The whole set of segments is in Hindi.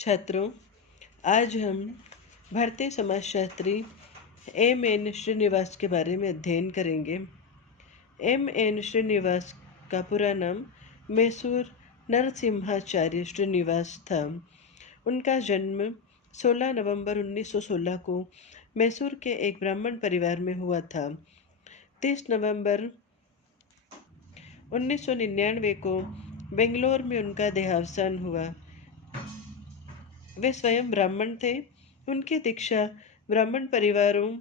छात्रों, आज हम भारतीय समाजशास्त्री एम.एन. श्रीनिवास के बारे में अध्ययन करेंगे। एम.एन. श्रीनिवास का पूरा नाम मैसूर नरसिम्हाचार्य श्रीनिवास था। उनका जन्म 16 नवंबर 1916 को मैसूर के एक ब्राह्मण परिवार में हुआ था। 30 नवंबर 1999 को बेंगलोर में उनका देहावसान हुआ। वे स्वयं ब्राह्मण थे। उनकी दीक्षा ब्राह्मण परिवारों,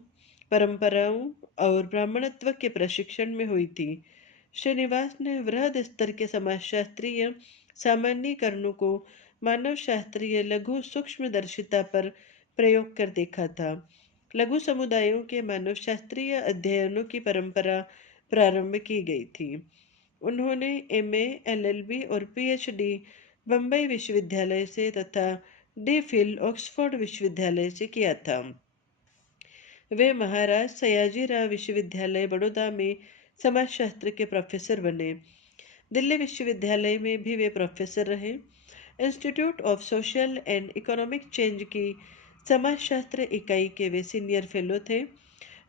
परंपराओं और ब्राह्मणत्व के प्रशिक्षण में हुई थी। श्रीनिवास ने वृहद स्तर के समाजशास्त्रीय सामान्यीकरणों को मानव शास्त्रीय लघु सूक्ष्मदर्शिता पर प्रयोग कर देखा था। लघु समुदायों के मानव शास्त्रीय अध्ययनों की परंपरा प्रारंभ की गई थी। उन्होंने एमए, एलएलबी और पीएचडी बम्बई विश्वविद्यालय से तथा डी.फिल ऑक्सफोर्ड विश्वविद्यालय से किया था। वे महाराज सयाजीराव विश्वविद्यालय बड़ौदा में समाजशास्त्र के प्रोफेसर बने। दिल्ली विश्वविद्यालय में भी वे प्रोफेसर रहे। Institute of social and economic change की समाजशास्त्र इकाई के वे सीनियर फेलो थे।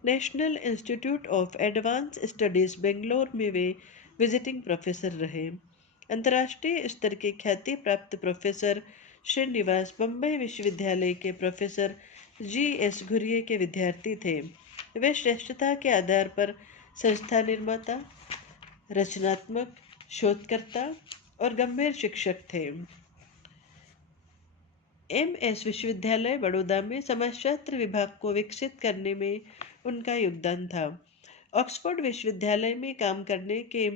National institute of advance studies Bangalore में वे विजिटिंग प्रोफेसर रहे। अंतर्राष्ट्रीय स्तर के ख्याति प्राप्त प्रोफेसर श्रीनिवास बम्बई विश्वविद्यालय के प्रोफेसर जी.एस. घुरिये के विद्यार्थी थे। वे श्रेष्ठता के आधार पर संस्था निर्माता, रचनात्मक शोधकर्ता और गंभीर शिक्षक थे। एम.एस. विश्वविद्यालय बड़ौदा में समाजशास्त्र विभाग को विकसित करने में उनका योगदान था। ऑक्सफोर्ड विश्वविद्यालय में काम करने के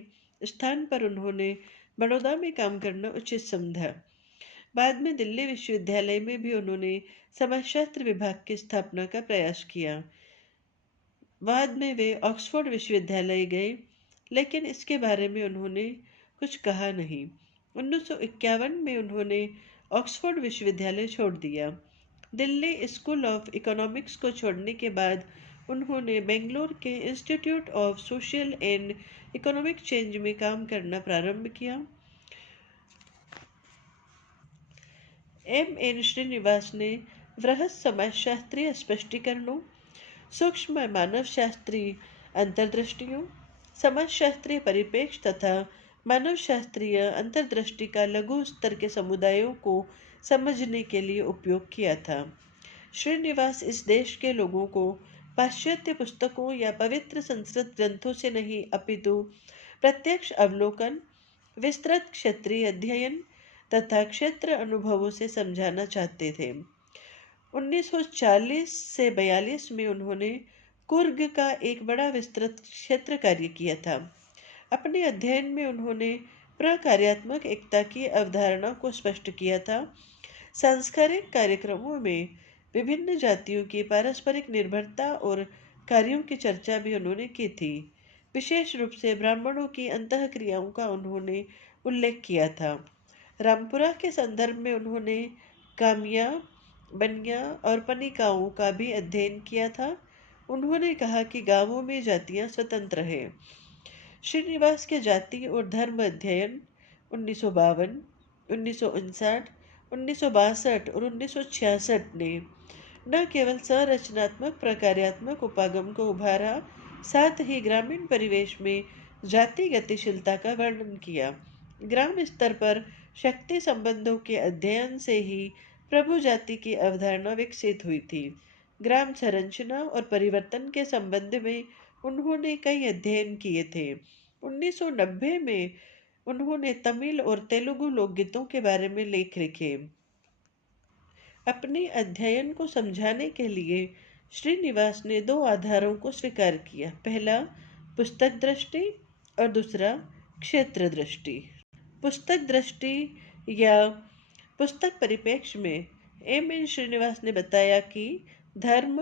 स्थान पर उन्होंने बड़ौदा में काम करना उचित समझा। बाद में दिल्ली विश्वविद्यालय में भी उन्होंने समाजशास्त्र विभाग की स्थापना का प्रयास किया। बाद में वे ऑक्सफोर्ड विश्वविद्यालय गए, लेकिन इसके बारे में उन्होंने कुछ कहा नहीं। 1951 में उन्होंने ऑक्सफोर्ड विश्वविद्यालय छोड़ दिया। दिल्ली स्कूल ऑफ इकोनॉमिक्स को छोड़ने के बाद उन्होंने बेंगलोर के institute of social and economic change में काम करना प्रारंभ किया। एम.एन. श्रीनिवास ने वृहद समाजशास्त्रीय स्पष्टीकरणों, सूक्ष्म मानवशास्त्रीय अंतर्दृष्टियों, समाजशास्त्रीय परिप्रेक्ष्य तथा मानवशास्त्रीय अंतर्दृष्टि का लघु स्तर के समुदायों को समझने के लिए उपयोग किया था। श्रीनिवास इस देश के लोगों को पाश्चात्य पुस्तकों या पवित्र संस्कृत ग्रंथों से नहीं, अपितु प्रत्यक्ष अवलोकन, विस्तृत क्षेत्रीय अध्ययन तथा क्षेत्र अनुभवों से समझाना चाहते थे। 1940 से 42 में उन्होंने कुर्ग का एक बड़ा विस्तृत क्षेत्र कार्य किया था। अपने अध्ययन में उन्होंने प्रकार्यात्मक एकता की अवधारणा को स्पष्ट किया था। सांस्कृतिक कार्यक्रमों में विभिन्न जातियों की पारस्परिक निर्भरता और कार्यों की चर्चा भी उन्होंने की थी। विशेष रूप से ब्राह्मणों की अंतःक्रियाओं का उन्होंने उल्लेख किया था। रामपुरा के संदर्भ में उन्होंने कामिया, बनिया और पनिकाओं का भी अध्ययन किया था। उन्होंने कहा कि गांवों में जातियां स्वतंत्र हैं। श्रीनिवास के जाति और धर्म अध्ययन 1952, 1959, 1962 और 1966 ने न केवल संरचनात्मक प्रकार्यात्मक उपागम को उभारा, साथ ही ग्रामीण परिवेश में जाति गतिशीलता का वर्णन किया। ग्राम स्तर पर शक्ति संबंधों के अध्ययन से ही प्रभु जाति की अवधारणा विकसित हुई थी। ग्राम संरचना और परिवर्तन के संबंध में उन्होंने कई अध्ययन किए थे। 1990 में उन्होंने तमिल और तेलुगु लोकगीतों के बारे में लेख लिखे। अपने अध्ययन को समझाने के लिए श्रीनिवास ने दो आधारों को स्वीकार किया। पहला पुस्तक दृष्टि और दूसरा क्षेत्र दृष्टि। पुस्तक दृष्टि या पुस्तक परिप्रेक्ष्य में एम.एन. श्रीनिवास ने बताया कि धर्म,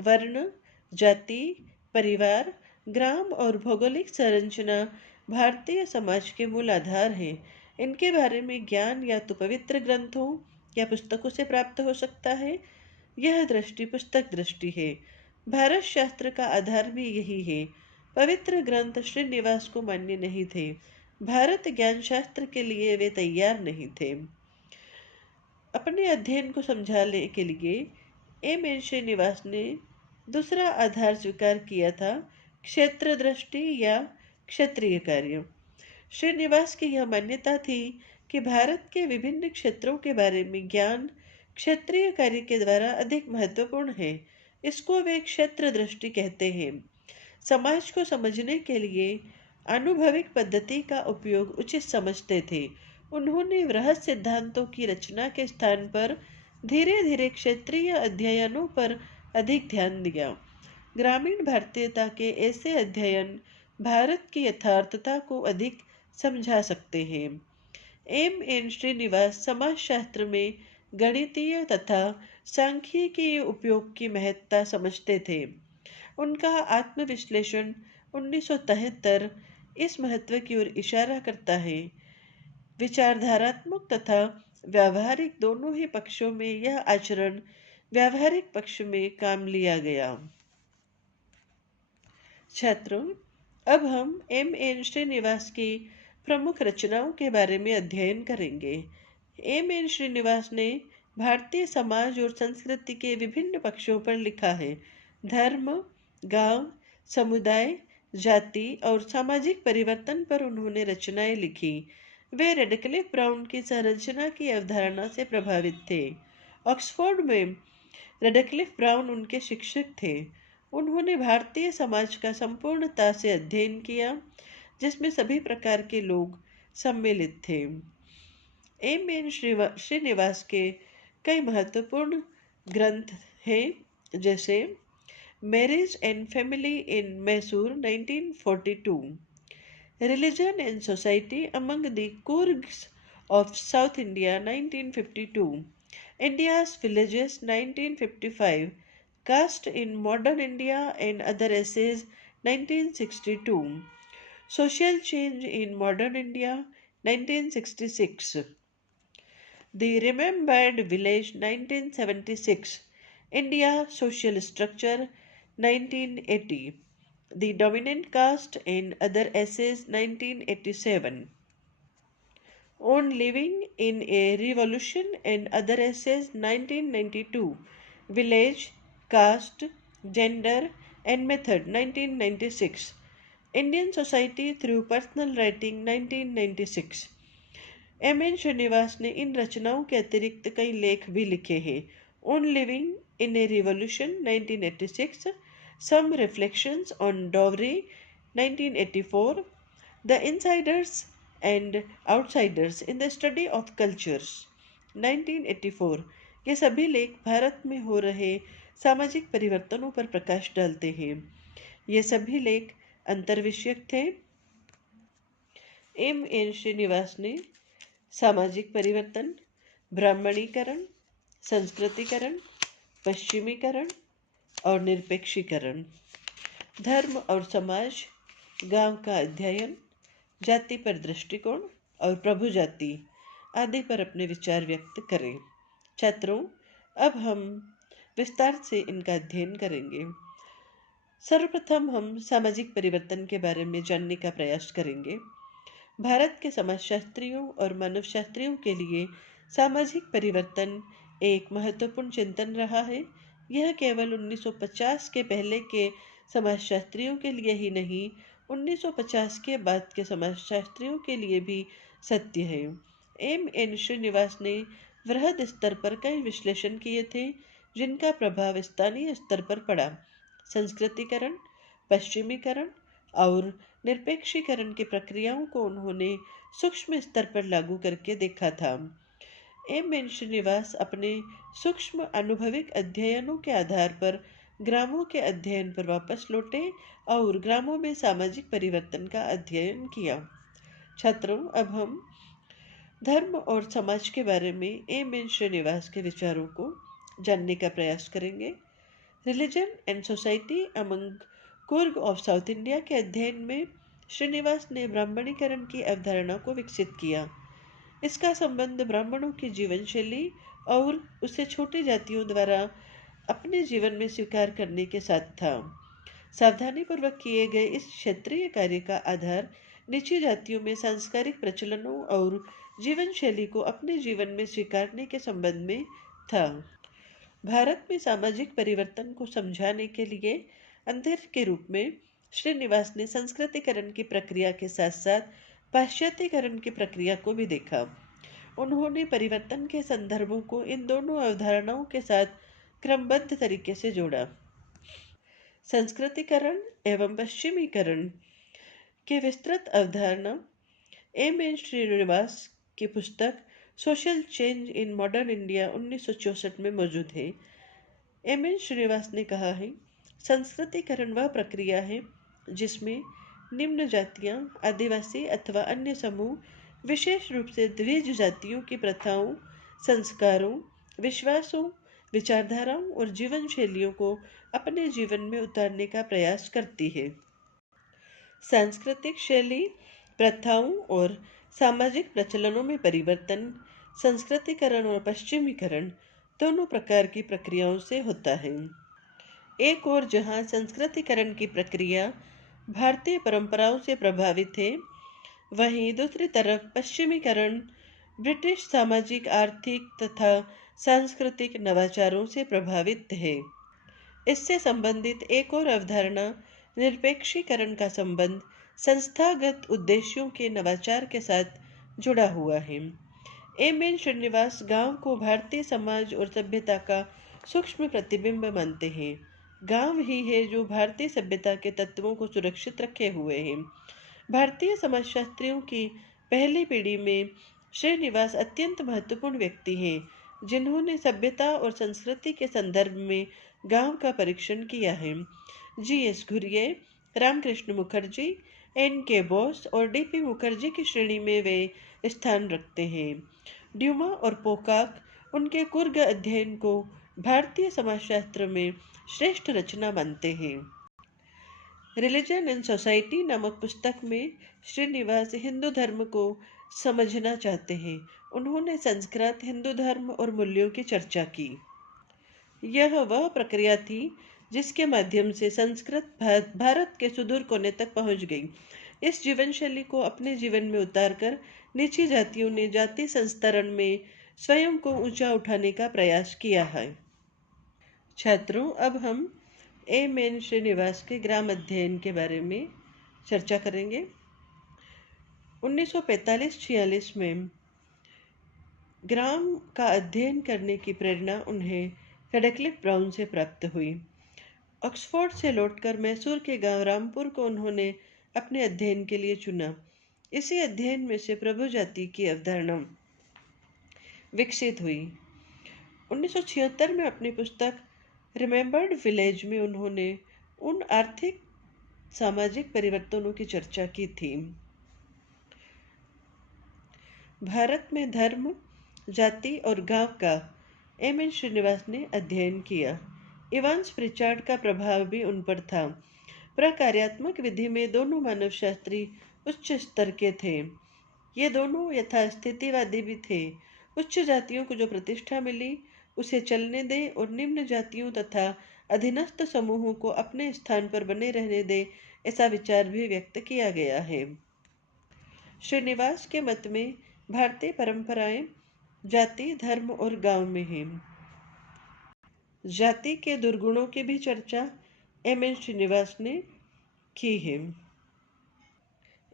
वर्ण, जाति, परिवार, ग्राम और भौगोलिक संरचना भारतीय समाज के मूल आधार हैं। इनके बारे में ज्ञान या तो पवित्र ग्रंथों या पुस्तकों से प्राप्त हो सकता है। यह दृष्टि पुस्तक दृष्टि है। भारत शास्त्र का आधार भी यही है। पवित्र ग्रंथ श्रीनिवास को मान्य नहीं थे। भारत ज्ञान शास्त्र के लिए वे तैयार नहीं थे। अपने अध्ययन को समझाने के लिए एन श्रीनिवास ने दूसरा आधार स्वीकार किया था, क्षेत्र दृष्टि या क्षेत्रीय कार्य। श्रीनिवास की यह मान्यता थी कि भारत के विभिन्न क्षेत्रों के बारे में ज्ञान क्षेत्रीय कार्य के द्वारा अधिक महत्वपूर्ण है। इसको वे क्षेत्र दृष्टि कहते हैं। समाज को समझने के लिए आनुभविक पद्धति का उपयोग उचित समझते थे। उन्होंने वृहद सिद्धांतों की रचना के स्थान पर धीरे धीरे क्षेत्रीय अध्ययनों पर अधिक ध्यान दिया। ग्रामीण भारतीयता के ऐसे अध्ययन भारत की यथार्थता को अधिक समझा सकते हैं। एन श्रीनिवास समाजशास्त्र में गणितीय तथा सांख्यिकीय उपयोग की महत्ता समझते थे। उनका आत्मविश्लेषण 1973 इस महत्व की ओर इशारा करता है। विचारधारात्मक तथा व्यावहारिक दोनों ही पक्षों में यह आचरण व्यावहारिक पक्ष में काम लिया गया। छात्रों, अब हम एन श्रीनिवास की प्रमुख रचनाओं के बारे में अध्ययन करेंगे। एन श्रीनिवास ने भारतीय समाज और संस्कृति के विभिन्न पक्षों पर लिखा है। धर्म, गांव, समुदाय, जाति और सामाजिक परिवर्तन पर उन्होंने रचनाएं लिखी। वे रेडक्लिफ ब्राउन की संरचना की अवधारणा से प्रभावित थे। ऑक्सफोर्ड में रेडक्लिफ ब्राउन उनके शिक्षक थे। उन्होंने भारतीय समाज का संपूर्णता से अध्ययन किया, जिसमें सभी प्रकार के लोग सम्मिलित थे। एन श्रीनिवास के कई महत्वपूर्ण ग्रंथ हैं, जैसे marriage and family in Mysore 1942, religion and society among the Coorgs of south India 1952, India's villages 1955, caste in modern India and other essays 1962, social change in modern India 1966, The Remembered Village 1976, India Social Structure 1980, The Dominant Caste and Other Essays 1987, On Living in a Revolution and Other Essays 1992, Village, Caste, Gender and Method 1996, Indian Society Through Personal Writing 1996। N Srinivas ने इन रचनाओं के अतिरिक्त कई लेख भी लिखे हैं। On living in a revolution 1986, some reflections on dowry 1984, the insiders and outsiders in the study of cultures 1984। ये सभी लेख भारत में हो रहे सामाजिक परिवर्तनों पर प्रकाश डालते हैं। ये सभी लेख अंतर्विषयक थे। एन श्रीनिवास ने सामाजिक परिवर्तन, ब्राह्मणीकरण, संस्कृतिकरण, पश्चिमीकरण और निरपेक्षीकरण, धर्म और समाज, गांव का अध्ययन, जाति पर दृष्टिकोण और प्रभु जाति आदि पर अपने विचार व्यक्त करें। छात्रों, अब हम विस्तार से इनका अध्ययन करेंगे। सर्वप्रथम हम सामाजिक परिवर्तन के बारे में जानने का प्रयास करेंगे। भारत के समाजशास्त्रियों और मानवशास्त्रियों के लिए सामाजिक परिवर्तन एक महत्वपूर्ण चिंतन रहा है। यह केवल 1950 के पहले के समाजशास्त्रियों के लिए ही नहीं, 1950 के बाद के समाजशास्त्रियों के लिए भी सत्य है। एन श्रीनिवास ने वृहद स्तर पर कई विश्लेषण किए थे, जिनका प्रभाव स्थानीय स्तर पर पड़ा। संस्कृतिकरण, पश्चिमीकरण और निरपेक्षीकरण की प्रक्रियाओं को उन्होंने सूक्ष्म स्तर पर लागू करके देखा था। एन श्रीनिवास अपने सूक्ष्म अनुभविक अध्ययनों के आधार पर ग्रामों के अध्ययन पर वापस लौटे और ग्रामों में सामाजिक परिवर्तन का अध्ययन किया। छात्रों, अब हम धर्म और समाज के बारे में एन श्रीनिवास के विचारों को जानने का प्रयास करेंगे। Religion and society among Coorg of south India के अध्ययन में श्रीनिवास ने ब्राह्मणीकरण की अवधारणा को विकसित किया। इसका संबंध ब्राह्मणों की जीवन शैली और उसे छोटी जातियों द्वारा अपने जीवन में स्वीकार करने के साथ था। सावधानीपूर्वक किए गए इस क्षेत्रीय कार्य का आधार निची जातियों में सांस्कारिक प्रचलनों और जीवन शैली को अपने जीवन में स्वीकारने के संबंध में था। भारत में सामाजिक परिवर्तन को समझाने के लिए अंधेर के रूप में श्रीनिवास ने संस्कृतिकरण की प्रक्रिया के साथ साथ पाश्चात्यकरण की प्रक्रिया को भी देखा। उन्होंने परिवर्तन के संदर्भों को इन दोनों अवधारणाओं के साथ क्रमबद्ध तरीके से जोड़ा। संस्कृतिकरण एवं पश्चिमीकरण की विस्तृत अवधारणा एम श्रीनिवास की पुस्तक social change in modern India 1964 में मौजूद है। एम श्रीनिवास ने कहा है, संस्कृतिकरण वह प्रक्रिया है जिसमें निम्न जातियां, आदिवासी अथवा अन्य समूह, विशेष रूप से द्विज जातियों की प्रथाओं, संस्कारों, विश्वासों, विचारधाराओं और जीवन शैलियों को अपने जीवन में उतारने का प्रयास करती है। सांस्कृतिक शैली, प्रथाओं और सामाजिक प्रचलनों में परिवर्तन संस्कृतिकरण और पश्चिमीकरण दोनों प्रकार की प्रक्रियाओं से होता है। एक और जहां संस्कृतिकरण की प्रक्रिया भारतीय परंपराओं से प्रभावित है, वहीं दूसरी तरफ पश्चिमीकरण ब्रिटिश सामाजिक, आर्थिक तथा सांस्कृतिक नवाचारों से प्रभावित है। इससे संबंधित एक और अवधारणा निरपेक्षीकरण का संबंध संस्थागत उद्देश्यों के नवाचार के साथ जुड़ा हुआ है। एम श्रीनिवास गांव को भारतीय समाज और सभ्यता का सूक्ष्म प्रतिबिंब मानते हैं। गांव ही है जो भारतीय सभ्यता के तत्वों को सुरक्षित रखे हुए हैं। भारतीय समाजशास्त्रियों की पहली पीढ़ी में श्रीनिवास अत्यंत महत्वपूर्ण व्यक्ति हैं, जिन्होंने सभ्यता और संस्कृति के संदर्भ में गांव का परीक्षण किया है। जी.एस. घुरिये, रामकृष्ण मुखर्जी, N.K. बोस और D.P. मुखर्जी की श्रेणी में वे स्थान रखते हैं। ड्यूमा और पोकाक उनके कुर्ग अध्ययन को भारतीय समाजशास्त्र में श्रेष्ठ रचना मानते हैं। रिलीजन एंड सोसाइटी नामक पुस्तक में श्रीनिवास हिंदू धर्म को समझना चाहते हैं। उन्होंने संस्कृत, हिंदू धर्म और मूल्यों की चर्चा की। यह वह प्रक्रिया थी जिसके माध्यम से संस्कृत भारत के सुदूर कोने तक पहुंच गई। इस जीवन शैली को अपने जीवन में उतारकर नीची जातियों ने जाति संस्तरण में स्वयं को ऊंचा उठाने का प्रयास किया है। छात्रों, अब हम एम श्रीनिवास के ग्राम अध्ययन के बारे में चर्चा करेंगे। 1945-46 में ग्राम का अध्ययन करने की प्रेरणा उन्हें कैडक्लिफ ब्राउन से प्राप्त हुई। ऑक्सफोर्ड से लौटकर मैसूर के गांव रामपुर को उन्होंने अपने अध्ययन के लिए चुना। इसी अध्ययन में से प्रभु जाति की अवधारणा विकसित हुई। 1976 में अपनी पुस्तक रिमेंबर्ड विलेज में उन्होंने उन आर्थिक सामाजिक परिवर्तनों की चर्चा की थी। भारत में धर्म, जाति और गांव का एम श्रीनिवास ने अध्ययन किया। इवांस प्रिचार्ड का प्रभाव भी उन पर था। प्रकार्यात्मक विधि में दोनों मानवशास्त्री उच्च स्तर के थे। ये दोनों यथास्थितिवादी भी थे। उच्च जातियों को जो प्रतिष्ठा मिली उसे चलने दे और निम्न जातियों तथा अधीनस्थ समूहों को अपने स्थान पर बने रहने दे, ऐसा विचार भी व्यक्त किया गया है। श्रीनिवास के मत में भारतीय परंपराएं जाति, धर्म और गांव में हैं। जाति के दुर्गुणों की भी चर्चा एम श्रीनिवास ने की है।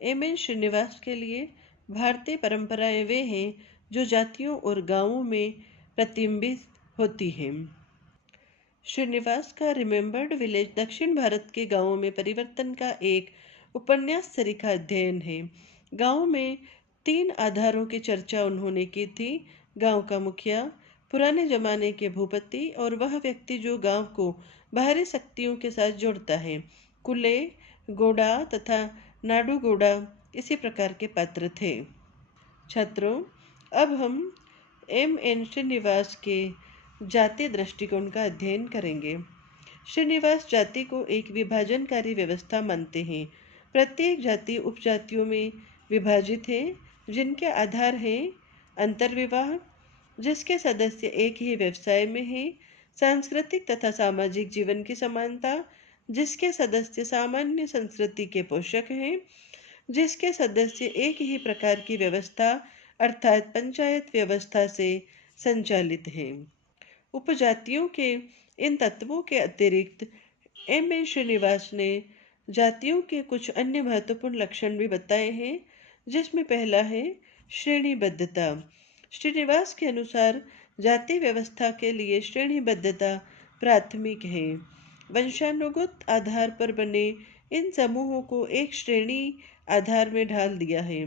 एम श्रीनिवास के लिए भारतीय परंपराएं वे हैं जो जातियों और गांवों में प्रतिबिंबित होती हैं। श्रीनिवास का रिमेंबर्ड विलेज दक्षिण भारत के गांवों में परिवर्तन का एक उपन्यास सरीखा अध्ययन है। गांव में 3 आधारों की चर्चा उन्होंने की थी। गांव का मुखिया, पुराने जमाने के भूपति और वह व्यक्ति जो गांव को बाहरी शक्तियों के साथ जोड़ता है। कुले, गोड़ा तथा नाडू गोड़ा इसी प्रकार के पात्र थे। छात्रों, अब हम एम श्रीनिवास के जाति दृष्टिकोण का अध्ययन करेंगे। श्रीनिवास जाति को एक विभाजनकारी व्यवस्था मानते हैं। प्रत्येक जाति उपजातियों में विभाजित है, जिनके आधार हैं अंतर्विवाह, जिसके सदस्य एक ही व्यवसाय में हैं, सांस्कृतिक तथा सामाजिक जीवन की समानता, जिसके सदस्य सामान्य संस्कृति के पोषक हैं, जिसके सदस्य एक ही प्रकार की व्यवस्था अर्थात पंचायत व्यवस्था से संचालित हैं। उपजातियों के इन तत्वों के अतिरिक्त एम श्रीनिवास ने जातियों के कुछ अन्य महत्वपूर्ण लक्षण भी बताए हैं, जिसमें पहला है श्रेणीबद्धता। श्रीनिवास के अनुसार जाति व्यवस्था के लिए श्रेणीबद्धता प्राथमिक है। वंशानुगत आधार पर बने इन समूहों को एक श्रेणी आधार में ढाल दिया है।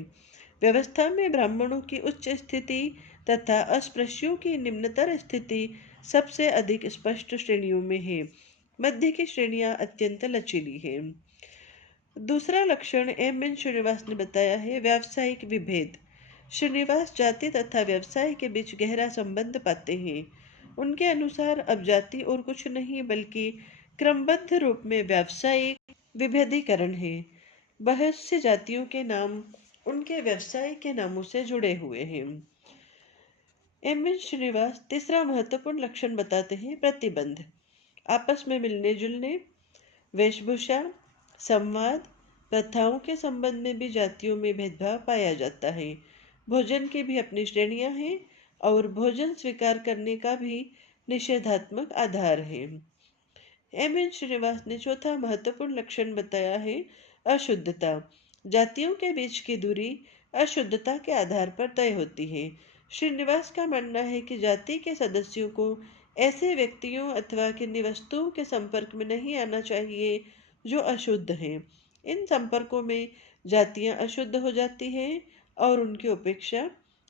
व्यवस्था में ब्राह्मणों की उच्च स्थिति तथा अस्पृश्यों की निम्नतर स्थिति सबसे अधिक स्पष्ट श्रेणियों में है। मध्य की श्रेणियां अत्यंत लचीली हैं। दूसरा लक्षण एम श्रीनिवास ने बताया है व्यावसायिक विभेद। श्रीनिवास जाति तथा व्यवसाय के बीच गहरा संबंध पाते हैं। उनके अनुसार अब जाति और कुछ नहीं बल्कि क्रमबद्ध रूप में व्यावसायिक विभेदीकरण है। बहुत सी जातियों के नाम उनके व्यवसाय के नामों से जुड़े हुए हैं। एम श्रीनिवास तीसरा महत्वपूर्ण लक्षण बताते हैं प्रतिबंध। आपस में मिलने जुलने, वेशभूषा, संवाद, प्रथाओं के संबंध में भी जातियों में भेदभाव पाया जाता है। भोजन की भी अपनी श्रेणियां हैं और भोजन स्वीकार करने का भी निषेधात्मक आधार है। एम एन श्रीनिवास ने चौथा महत्वपूर्ण लक्षण बताया है अशुद्धता। जातियों के बीच की दूरी अशुद्धता के आधार पर तय होती है। श्रीनिवास का मानना है कि जाति के सदस्यों को ऐसे व्यक्तियों अथवा किन्हीं वस्तुओं के संपर्क में नहीं आना चाहिए जो अशुद्ध हैं। इन संपर्कों में जातियां अशुद्ध हो जाती हैं और उनकी उपेक्षा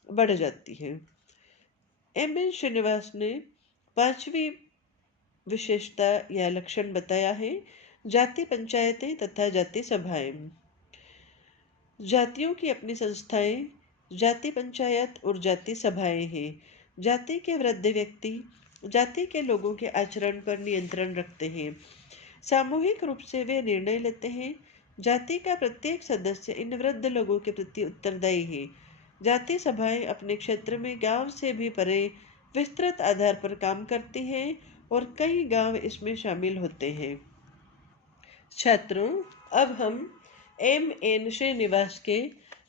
बढ़ जाती है। एम एन श्रीनिवास ने पांचवी विशेषता या लक्षण बताया है जाति पंचायतें तथा जाति सभाएं। जातियों की अपनी संस्थाएं जाति पंचायत और जाति सभाएं हैं। जाति के वृद्ध व्यक्ति जाति के लोगों के आचरण पर नियंत्रण रखते हैं। सामूहिक रूप से वे निर्णय लेते हैं। जाति का प्रत्येक सदस्य इन वृद्ध लोगों के प्रति उत्तरदायी है। जाति सभाएं अपने क्षेत्र में गांव से भी परे विस्तृत आधार पर काम करती हैं और कई गांव इसमें शामिल होते हैं। छात्रों, अब हम एम एन श्रीनिवास के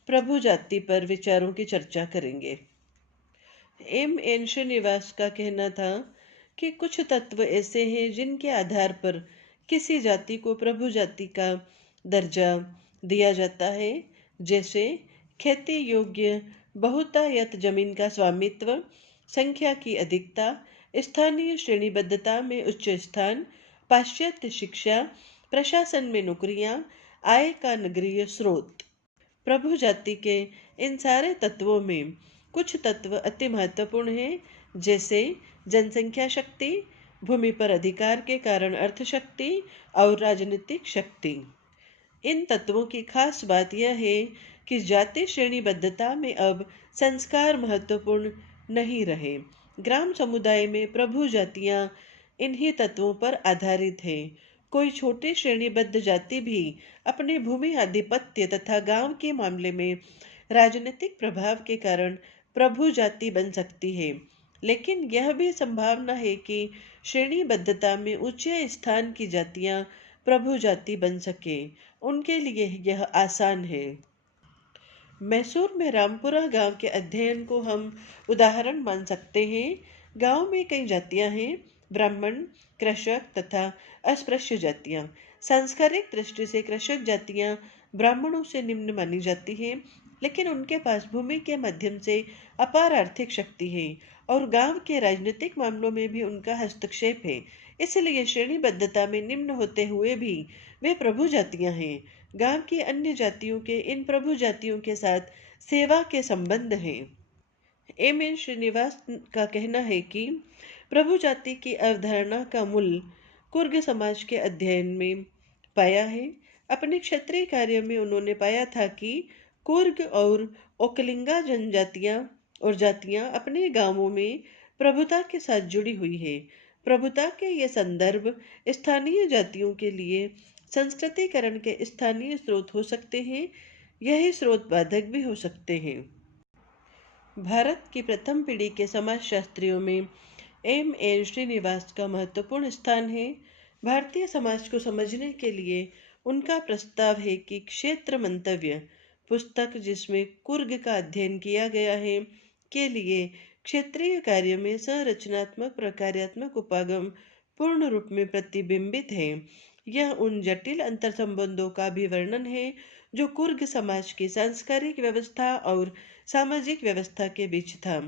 प्रभु जाति पर विचारों की चर्चा करेंगे। एम एन श्रीनिवास का कहना था कि कुछ तत्व ऐसे हैं जिनके आधार पर किसी जाति को प्रभु जाति का दर्जा दिया जाता है, जैसे खेती योग्य बहुतायत जमीन का स्वामित्व, संख्या की अधिकता, स्थानीय श्रेणीबद्धता में उच्च स्थान, पाश्चात्य शिक्षा, प्रशासन में नौकरियां, आय का नगरीय स्रोत। प्रभु जाति के इन सारे तत्वों में कुछ तत्व अति महत्वपूर्ण हैं, जैसे जनसंख्या शक्ति, भूमि पर अधिकार के कारण अर्थ शक्ति और राजनीतिक शक्ति। इन तत्वों की खास बात यह है कि जाति श्रेणीबद्धता में अब संस्कार महत्वपूर्ण नहीं रहे। ग्राम समुदाय में प्रभु जातियां इन्हीं तत्वों पर आधारित है। कोई छोटी श्रेणीबद्ध जाति भी अपने भूमि आधिपत्य तथा गांव के मामले में राजनीतिक प्रभाव के कारण प्रभु जाति बन सकती है, लेकिन यह भी संभावना है कि श्रेणीबद्धता में उच्च स्थान की जातियां प्रभु जाति बन सके। उनके लिए यह आसान है। मैसूर में रामपुरा गांव के अध्ययन को हम उदाहरण मान सकते हैं। गांव में कई जातियां हैं, ब्राह्मण, कृषक तथा अस्पृश्य जातियां। सांस्कृतिक दृष्टि से कृषक जातियां ब्राह्मणों से निम्न मानी जाती हैं, लेकिन उनके पास भूमि के माध्यम से अपार आर्थिक शक्ति है और गांव के राजनीतिक मामलों में भी उनका हस्तक्षेप है। इसलिए श्रेणीबद्धता में निम्न होते हुए भी वे प्रभु जातियां हैं। गांव की अन्य जातियों के इन प्रभु जातियों के साथ सेवा के संबंध हैं। एम एन श्रीनिवास का कहना है कि प्रभु जाति की अवधारणा का मूल कुर्ग समाज के अध्ययन में पाया है। अपने क्षेत्रीय कार्य में उन्होंने पाया था कि कुर्ग और ओकलिंगा जनजातियां और जातियां अपने गांवों में प्रभुता के साथ जुड़ी हुई है। प्रभुता के ये संदर्भ स्थानीय जातियों के लिए संस्कृतिकरण के स्थानीय स्रोत हो सकते हैं। यही स्रोत बाधक भी हो सकते हैं। भारत की प्रथम पीढ़ी के समाजशास्त्रियों में एम एन श्रीनिवास का महत्वपूर्ण स्थान है। भारतीय समाज को समझने के लिए उनका प्रस्ताव है कि क्षेत्र मंतव्य पुस्तक जिसमें कुर्ग का अध्ययन किया गया है के लिए क्षेत्रीय कार्य में संरचनात्मक प्रकार्यात्मक उपागम पूर्ण रूप में प्रतिबिंबित है। यह उन जटिल अंतर संबंधों का भी वर्णन है जो कुर्ग समाज की सांस्कृतिक व्यवस्था और सामाजिक व्यवस्था के बीच था।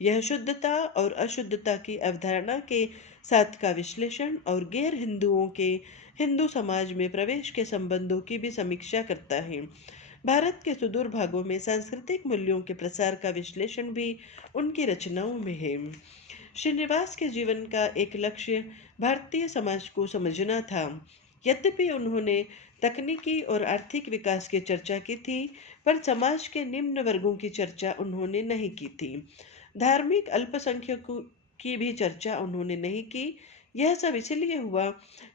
यह शुद्धता और अशुद्धता की अवधारणा के साथ का विश्लेषण और गैर हिंदुओं के हिंदू समाज में प्रवेश के संबंधों की भी समीक्षा करता है। भारत के सुदूर भागों में सांस्कृतिक मूल्यों के प्रसार का विश्लेषण भी उनकी रचनाओं में है। श्रीनिवास के जीवन का एक लक्ष्य भारतीय समाज को समझना था। यद्यपि उन्होंने तकनीकी और आर्थिक विकास की चर्चा की थी, पर समाज के निम्न वर्गों की चर्चा उन्होंने नहीं की थी। धार्मिक अल्पसंख्यकों की भी चर्चा उन्होंने नहीं की। यह सब इसलिए हुआ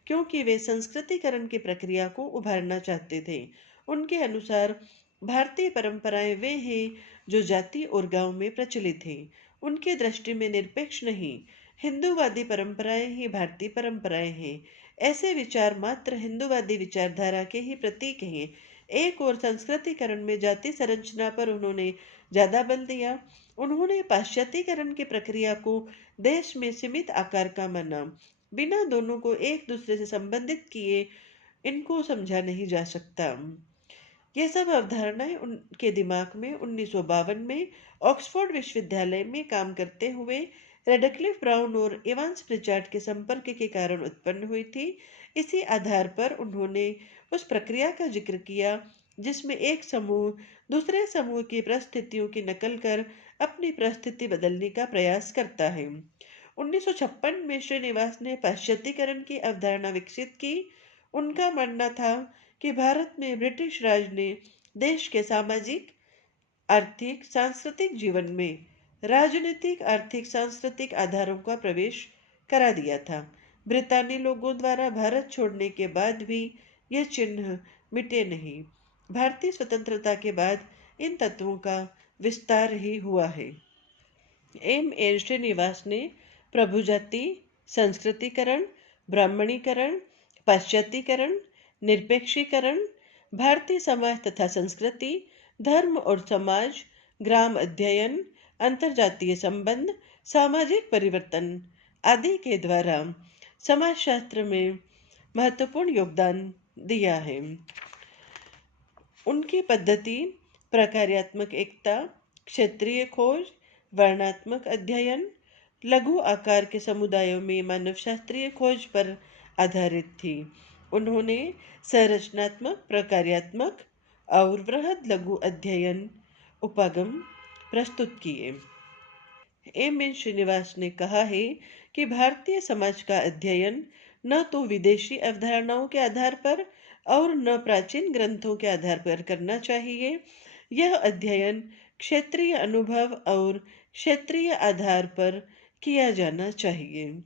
क्योंकि वे संस्कृतिकरण की प्रक्रिया को उभारना चाहते थे। उनके अनुसार भारतीय परंपराएं वे हैं जो जाति और गांव में प्रचलित हैं। उनकी दृष्टि में निरपेक्ष नहीं, हिंदूवादी परंपराएं ही भारतीय परंपराएं हैं। ऐसे विचार मात्र हिंदूवादी विचारधारा के ही प्रतीक हैं। एक और संस्कृतिकरण में जाति संरचना पर उन्होंने ज्यादा बल दिया। उन्होंने पाश्चात्यकरण की प्रक्रिया को देश में सीमित आकार का माना। बिना दोनों को एक दूसरे से संबंधित किए इनको समझा नहीं जा सकता। ये सब अवधारणाएं उनके दिमाग में 1952 में ऑक्सफोर्ड विश्वविद्यालय में काम करते हुए रेडक्लिफ ब्राउन और इवांस प्रिचार्ड के संपर्क के कारण उत्पन्न हुई थी। इसी आधार पर उन्होंने उस प्रक्रिया का जिक्र किया जिसमें एक समूह दूसरे समूह की परिस्थितियों की नकल कर अपनी परिस्थिति बदलने का प्रयास करता है। 1956 में श्रीनिवास ने पाश्चात्यकरण की अवधारणा विकसित की। उनका मानना था कि भारत में ब्रिटिश राज ने देश के सामाजिक, आर्थिक, सांस्कृतिक जीवन में राजनीतिक, आर्थिक, सांस्कृतिक आधारों का प्रवेश करा दिया था। ब्रितानी लोगों द्वारा भारत छोड़ने के बाद भी यह चिन्ह मिटे नहीं। भारतीय स्वतंत्रता के बाद इन तत्वों का विस्तार ही हुआ है। एम श्रीनिवास ने प्रभुजाति, संस्कृतिकरण, ब्राह्मणीकरण, पाश्चात्यकरण, निरपेक्षीकरण, भारतीय समाज तथा संस्कृति, धर्म और समाज, ग्राम अध्ययन, अंतरजातीय संबंध, सामाजिक परिवर्तन आदि के द्वारा समाजशास्त्र में महत्वपूर्ण योगदान दिया है। उनकी पद्धति प्रकार्यात्मक एकता, क्षेत्रीय खोज, वर्णात्मक अध्ययन, लघु आकार के समुदायों में मानवशास्त्रीय खोज पर आधारित थी। उन्होंने संरचनात्मक, प्रकार्यात्मक और वृहद लघु अध्ययन उपागम प्रस्तुत किए। एम श्रीनिवास ने कहा है कि भारतीय समाज का अध्ययन न तो विदेशी अवधारणाओं के आधार पर और न प्राचीन ग्रंथों के आधार पर करना चाहिए। यह अध्ययन क्षेत्रीय अनुभव और क्षेत्रीय आधार पर किया जाना चाहिए।